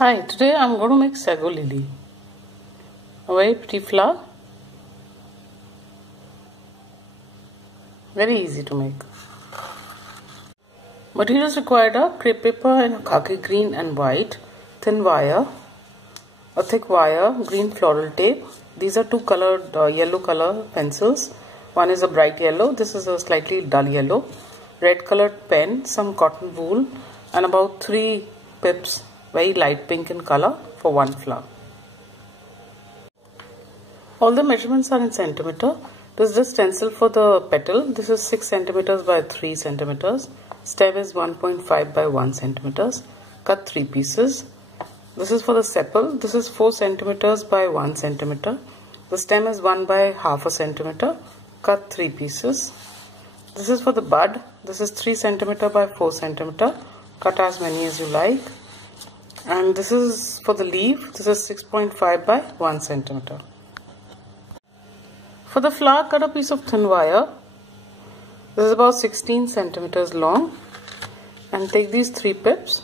Hi, today I'm going to make Sego Lily, a very pretty flower, very easy to make. Materials required are crepe paper in khaki green and white, thin wire, a thick wire, green floral tape. These are two colored yellow color pencils. One is a bright yellow, this is a slightly dull yellow, red colored pen, some cotton wool, and about 3 pips, very light pink in color, for one flower. All the measurements are in centimeter. This is the stencil for the petal. This is 6 centimeters by 3 centimeters. Stem is 1.5 by 1 centimeters. Cut 3 pieces. This is for the sepal. This is 4 centimeters by 1 centimeter. The stem is 1 by half a centimeter. Cut 3 pieces. This is for the bud. This is 3 centimeter by 4 centimeter. Cut as many as you like. And this is for the leaf. This is 6.5 by 1 centimeter. For the flower, cut a piece of thin wire. This is about 16 centimeters long. And take these 3 pips.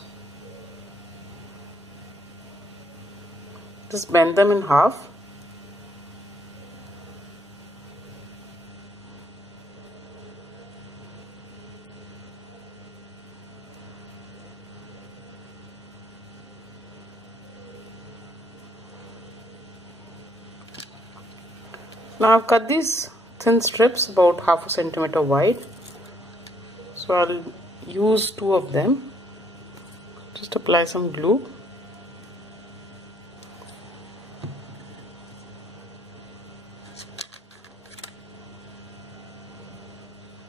Just bend them in half. Now I've cut these thin strips about half a centimeter wide. So I'll use 2 of them. Just apply some glue.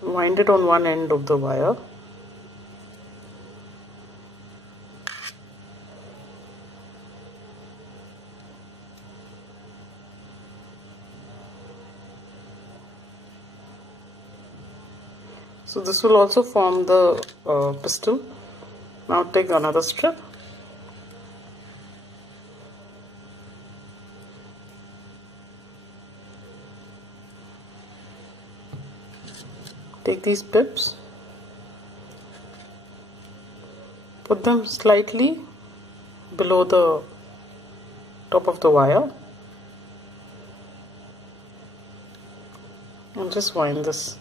Wind it on one end of the wire. So this will also form the pistil. Now take another strip. Take these pips. Put them slightly below the top of the wire. And just wind this.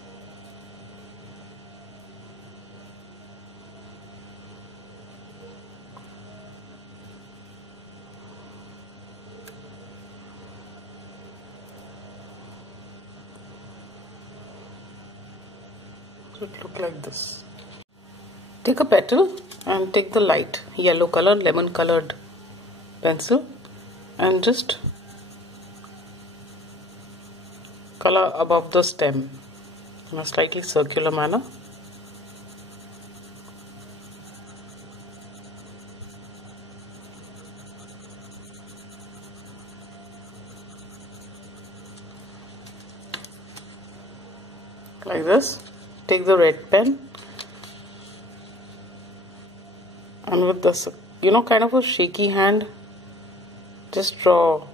It look like this. Take a petal and take the light yellow color, lemon colored pencil, and just color above the stem in a slightly circular manner. Like this. Take the red pen and with this, kind of a shaky hand, just draw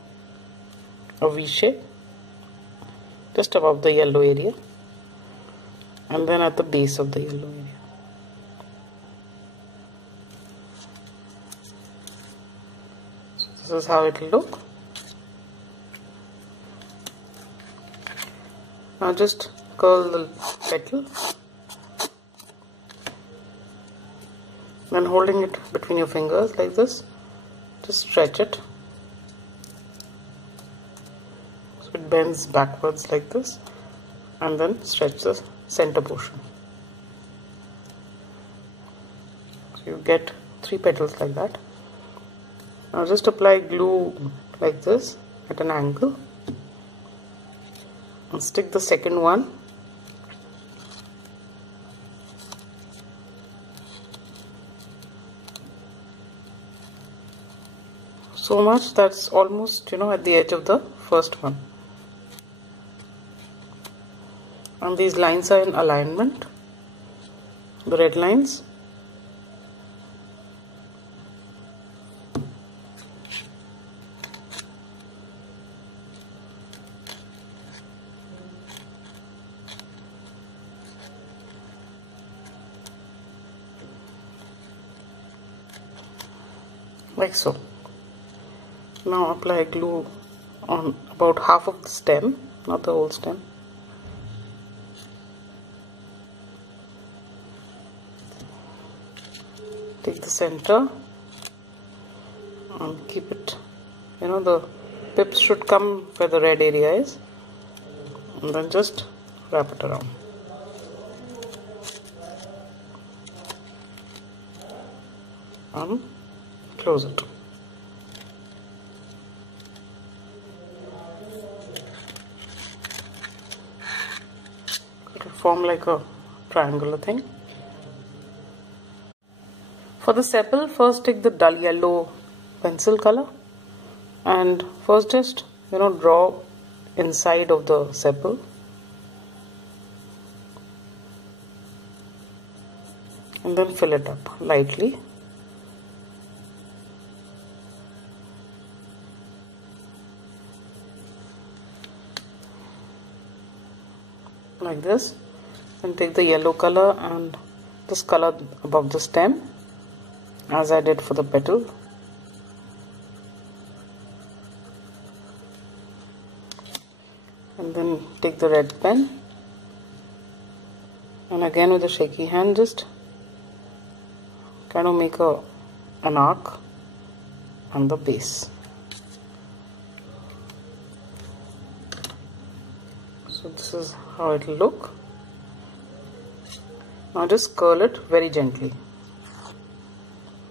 a V shape just above the yellow area and then at the base of the yellow area. So this is how it will look. Now just curl the petal, then holding it between your fingers like this, just stretch it so it bends backwards like this, and then stretch the center portion. So you get 3 petals like that. Now just apply glue like this at an angle and stick the second one. So much that's almost at the edge of the first one, and these lines are in alignment, the red lines. like so. Now apply glue on about half of the stem, not the whole stem. Take the center and keep it, the pips should come where the red area is, and then just wrap it around. And close it. It will form like a triangular thing. For the sepal, first take the dull yellow pencil color and first just draw inside of the sepal. And then fill it up lightly. Like this. Then take the yellow color and just color above the stem, as I did for the petal. And then take the red pen and again with a shaky hand just kind of make an arc on the base. So this is how it will look. Now just curl it very gently,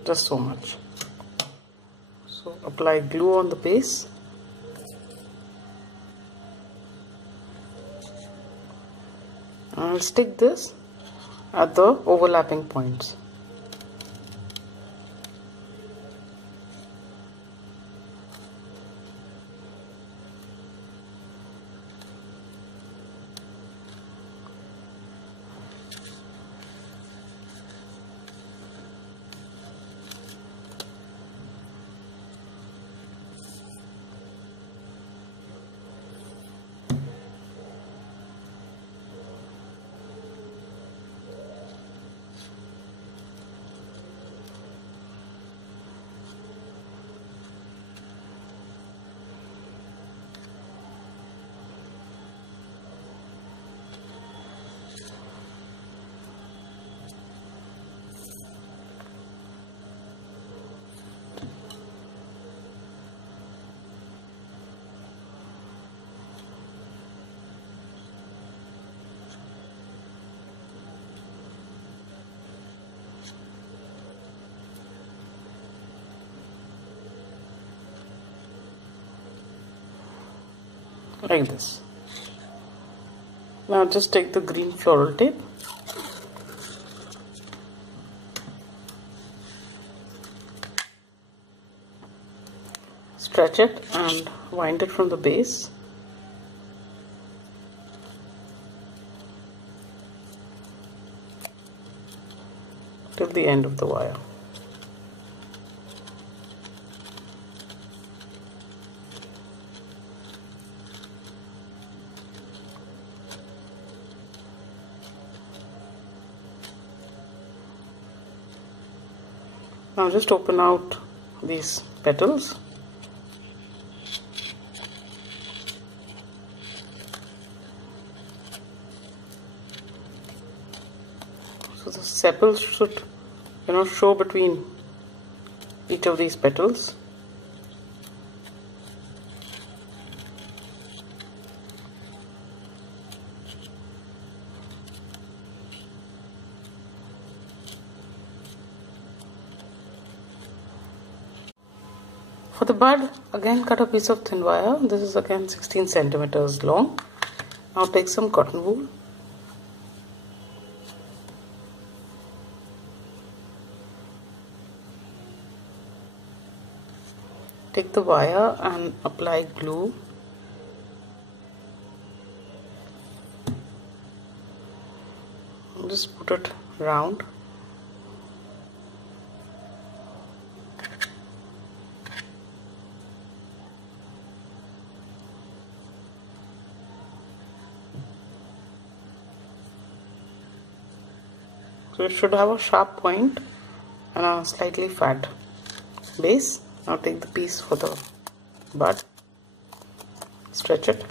just so much. So apply glue on the base. And I'll stick this at the overlapping points. Like this. Now just take the green floral tape, stretch it and wind it from the base. Till the end of the wire. Now just open out these petals. So the sepals should show between each of these petals. For the bud, again cut a piece of thin wire. This is again 16 centimeters long. Now take some cotton wool. Take the wire and apply glue. Just put it round. So it should have a sharp point and a slightly fat base. Now take the piece for the bud, stretch it.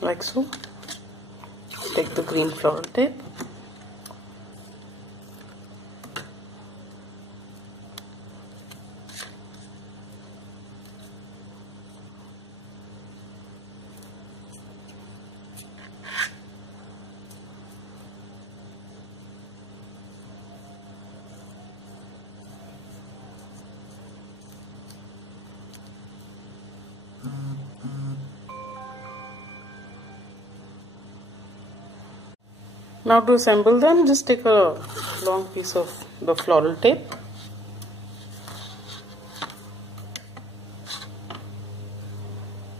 Like so. Take the green floral tape, now to assemble them, just take a long piece of the floral tape,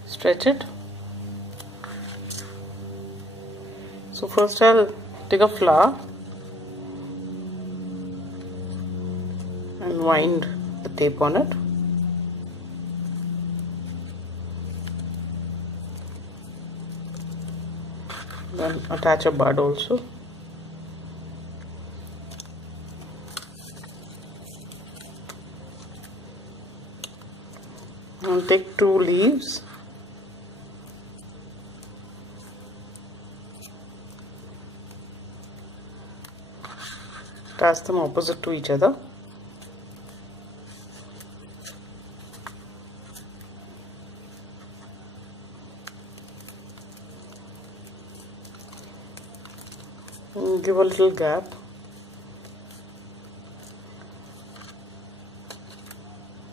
stretch it. So first I'll take a flower and wind the tape on it. Then attach a bud also. I'll take 2 leaves, attach them opposite to each other. And give a little gap.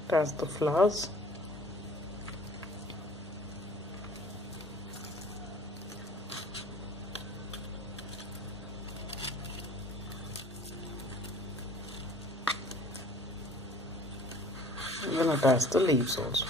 Attach the flowers. And then attach the leaves also.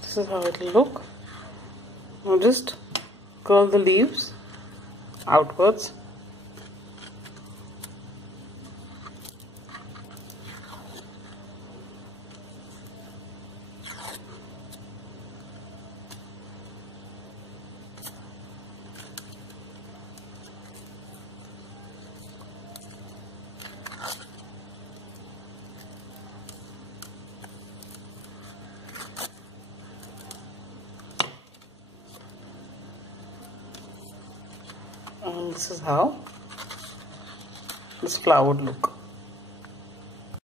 This is how it will look. Now just curl the leaves outwards. And this is how this flower would look.